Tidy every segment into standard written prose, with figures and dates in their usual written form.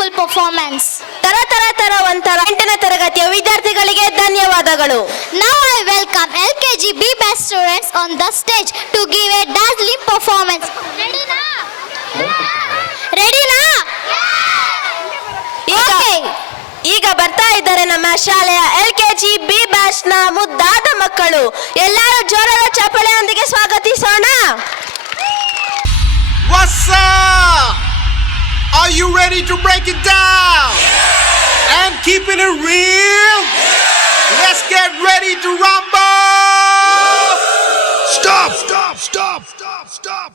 wonderful performance. ತರ ಒಂಥರ 8ನೇ ತರಗತಿಯ ವಿದ್ಯಾರ್ಥಿಗಳಿಗೆ ಧನ್ಯವಾದಗಳು. Now I welcome LKG B batch students on the stage to give a dazzling performance. Ready na? Ready na? ಈಗ ಬರ್ತಾ ಇದ್ದಾರೆ ನಮ್ಮ ಶಾಲೆಯ LKG B ಬ್ಯಾಚ್ ನ ಮುದ್ದಾದ ಮಕ್ಕಳು. ಎಲ್ಲರೂ ಜೋರಾದ ಚಪ್ಪಾಳೆಯೊಂದಿಗೆ ಸ್ವಾಗತಿಸೋಣ. What's up? Are you ready to break it down? And keeping it real? Let's get ready to rumble! Stop, stop, stop, stop, stop.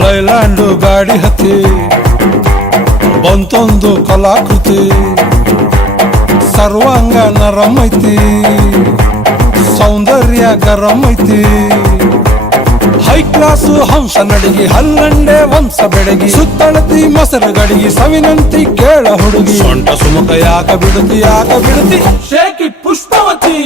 Leyland ಗಾಡಿ ಹತ್ತಿ ಬಂತೊಂದು ಕಲಾಕೃತಿ, ಸರ್ವಾಂಗ ನರಮೈತಿ, ಸೌಂದರ್ಯ ಗರಮೈತಿ, ಹೈ ಕ್ಲಾಸು ಹಂಸ ನಡಿಗಿ, ಹಲ್ಲಂಡೆ ವಂಶ ಬೆಡಗಿ, ಸುತ್ತಳತಿ ಮೊಸರು ಗಡಿಗಿ, ಸವಿನಂತಿ ಕೇಳ ಹುಡುಗಿ, ಸೊಂಟ ಸುಮುಖ ಯಾಕ ಬಿಡುತ್ತಿ ಶೇಕಿ ಪುಷ್ಪವತಿ.